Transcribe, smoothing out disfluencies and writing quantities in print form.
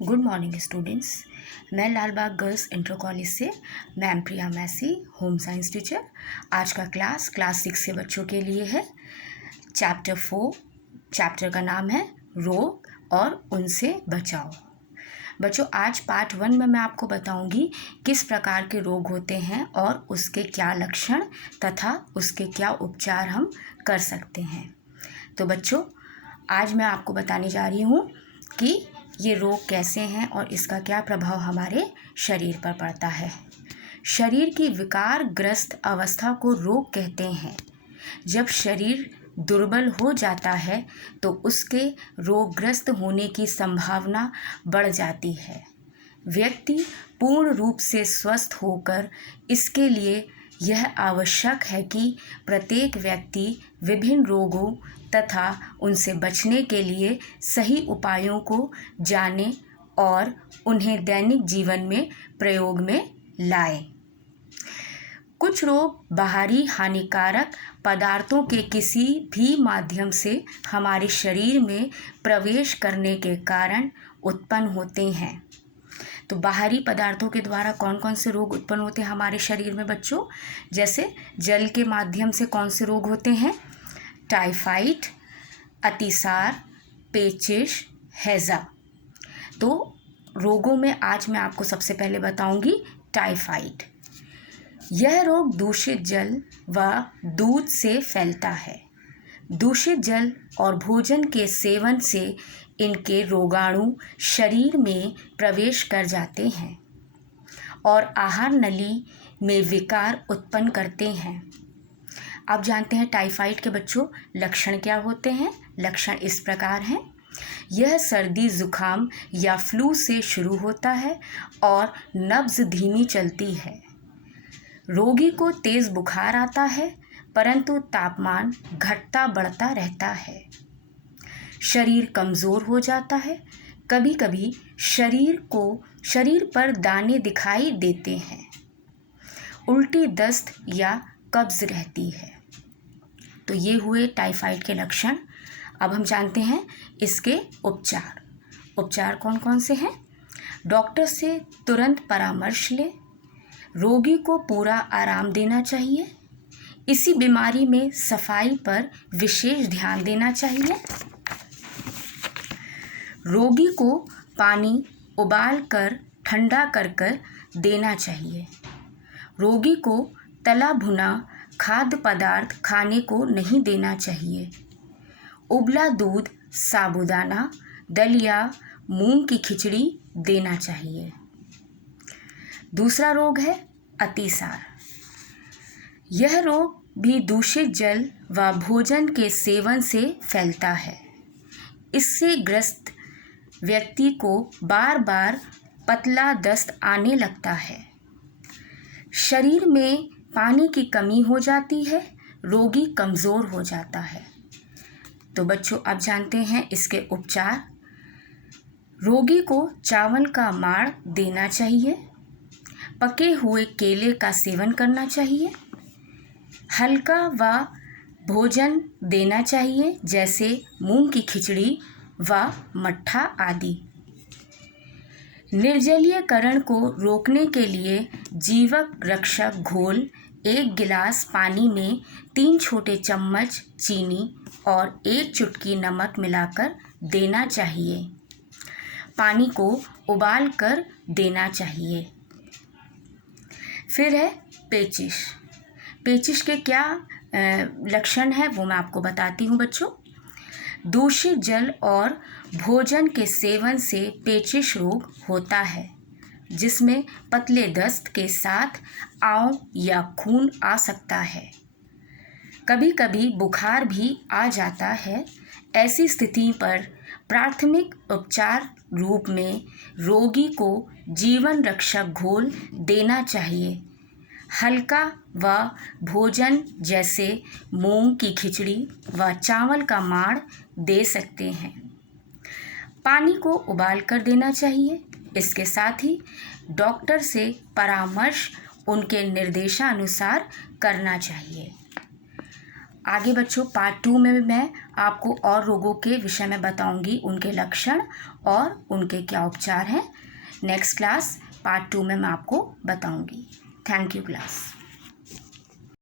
Good morning students. मैं Lalbagh girls inter college से ma'am प्रिया Massey, home science teacher. आज का क्लास 6 के बच्चों के लिए है। चैप्टर 4, चैप्टर का नाम है रोग और उनसे बचाओ। बच्चों, आज पार्ट 1 में मैं आपको बताऊंगी किस प्रकार के रोग होते हैं और उसके क्या लक्षण तथा उसके क्या उपचार हम कर सकते हैं। तो बच्चों, आज मैं आपको बताने जा रही हूँ कि ये रोग कैसे हैं और इसका क्या प्रभाव हमारे शरीर पर पड़ता है। शरीर की विकारग्रस्त अवस्था को रोग कहते हैं। जब शरीर दुर्बल हो जाता है तो उसके रोगग्रस्त होने की संभावना बढ़ जाती है। व्यक्ति पूर्ण रूप से स्वस्थ होकर इसके लिए यह आवश्यक है कि प्रत्येक व्यक्ति विभिन्न रोगों तथा उनसे बचने के लिए सही उपायों को जाने और उन्हें दैनिक जीवन में प्रयोग में लाए। कुछ रोग बाहरी हानिकारक पदार्थों के किसी भी माध्यम से हमारे शरीर में प्रवेश करने के कारण उत्पन्न होते हैं। तो बाहरी पदार्थों के द्वारा कौन कौन से रोग उत्पन्न होते हैं हमारे शरीर में बच्चों? जैसे जल के माध्यम से कौन से रोग होते हैं? टाइफाइड, अतिसार, पेचिश, हैज़ा। तो रोगों में आज मैं आपको सबसे पहले बताऊंगी टाइफाइड। यह रोग दूषित जल व दूध से फैलता है। दूषित जल और भोजन के सेवन से इनके रोगाणु शरीर में प्रवेश कर जाते हैं और आहार नली में विकार उत्पन्न करते हैं। आप जानते हैं टाइफाइड के बच्चों लक्षण क्या होते हैं? लक्षण इस प्रकार हैं। यह सर्दी, जुखाम या फ्लू से शुरू होता है और नब्ज धीमी चलती है। रोगी को तेज बुखार आता है परंतु तापमान घटता बढ़ता रहता है। शरीर कमज़ोर हो जाता है। कभी कभी शरीर पर दाने दिखाई देते हैं। उल्टी, दस्त या कब्ज रहती है। तो ये हुए टाइफाइड के लक्षण। अब हम जानते हैं इसके उपचार। उपचार कौन कौन से हैं? डॉक्टर से तुरंत परामर्श लें। रोगी को पूरा आराम देना चाहिए। इसी बीमारी में सफाई पर विशेष ध्यान देना चाहिए। रोगी को पानी उबाल कर ठंडा कर कर देना चाहिए। रोगी को तला भुना खाद्य पदार्थ खाने को नहीं देना चाहिए। उबला दूध, साबूदाना, दलिया, मूंग की खिचड़ी देना चाहिए। दूसरा रोग है अतिसार। यह रोग भी दूषित जल व भोजन के सेवन से फैलता है। इससे ग्रस्त व्यक्ति को बार बार पतला दस्त आने लगता है। शरीर में पानी की कमी हो जाती है। रोगी कमज़ोर हो जाता है। तो बच्चों, आप जानते हैं इसके उपचार। रोगी को चावल का माड़ देना चाहिए। पके हुए केले का सेवन करना चाहिए। हल्का व भोजन देना चाहिए जैसे मूंग की खिचड़ी व मट्ठा आदि। निर्जलीयकरण को रोकने के लिए जीवक रक्षक घोल 1 गिलास पानी में 3 छोटे चम्मच चीनी और 1 चुटकी नमक मिलाकर देना चाहिए। पानी को उबाल कर देना चाहिए। फिर है पेचिश। पेचिश के क्या लक्षण है वो मैं आपको बताती हूँ बच्चों। दूषित जल और भोजन के सेवन से पेचिश रोग होता है, जिसमें पतले दस्त के साथ आंव या खून आ सकता है। कभी कभी बुखार भी आ जाता है। ऐसी स्थिति पर प्राथमिक उपचार रूप में रोगी को जीवन रक्षक घोल देना चाहिए। हल्का व भोजन जैसे मूंग की खिचड़ी व चावल का माड़ दे सकते हैं। पानी को उबाल कर देना चाहिए। इसके साथ ही डॉक्टर से परामर्श उनके निर्देशानुसार करना चाहिए। आगे बच्चों, पार्ट 2 में मैं आपको और रोगों के विषय में बताऊंगी, उनके लक्षण और उनके क्या उपचार हैं। नेक्स्ट क्लास पार्ट 2 में मैं आपको बताऊंगी। Thank you class.